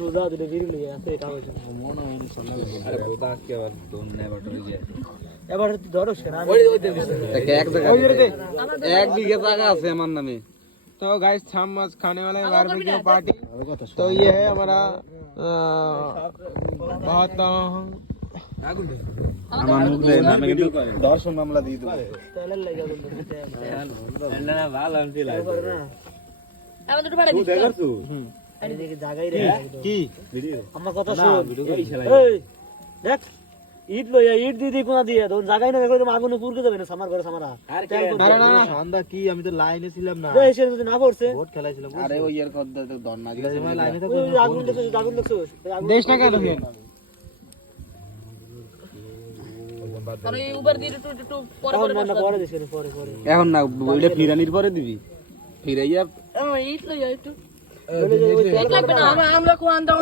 রোজা দিলে বিরিলি আছে কাগজ মনে হয় সোনা আরে বোতা আজকে আবার দোন নেই বাটরি যে এবার ধরো সেনা এক বিঘা জায়গা আছে আমার নামে तो गाइस शाम आज खाने वाला है बारबेक्यू पार्टी तो ये है हमारा बहुत আমার মুখ দেয় না আমি কিন্তু দর্শন মামলা দিয়ে দেব তেলের লাগা না না ভালো আনতে লাগে আমি দুটো ভাড়া দিচ্ছি দেখার তুই আরে দেখি জায়গায় রে की ভিডিও আমার কথা না শুন ভিডিও করি খেলা এই দেখ ইট লইয়া ইট দিদি কোনা দিয়ে তোর জায়গায় না দেখলে তো আগুনে পুরকে যাবে না সামার ঘরে সামারা আর তেল কি করে ना ना সন্ধ্যা কি আমি তো লাইনে ছিলাম না রে এসে যদি না পড়ছে ভোট খেলাইছিলাম আরে ওই এর কথা তো দন না দিলে লাইনে ওই আগুন দেখছিস আগুন দেখছিস देश ना क्या देखिए আর এই উবার দিয়ে একটু পরে পরে পরে পরে দিস পরে পরে এখন না ওইটা ফিরানির পরে দিবি ফিরাইয়া ইট লই একটু বলে যে ওই তেল লাগবে না আমরা কোন আন্দা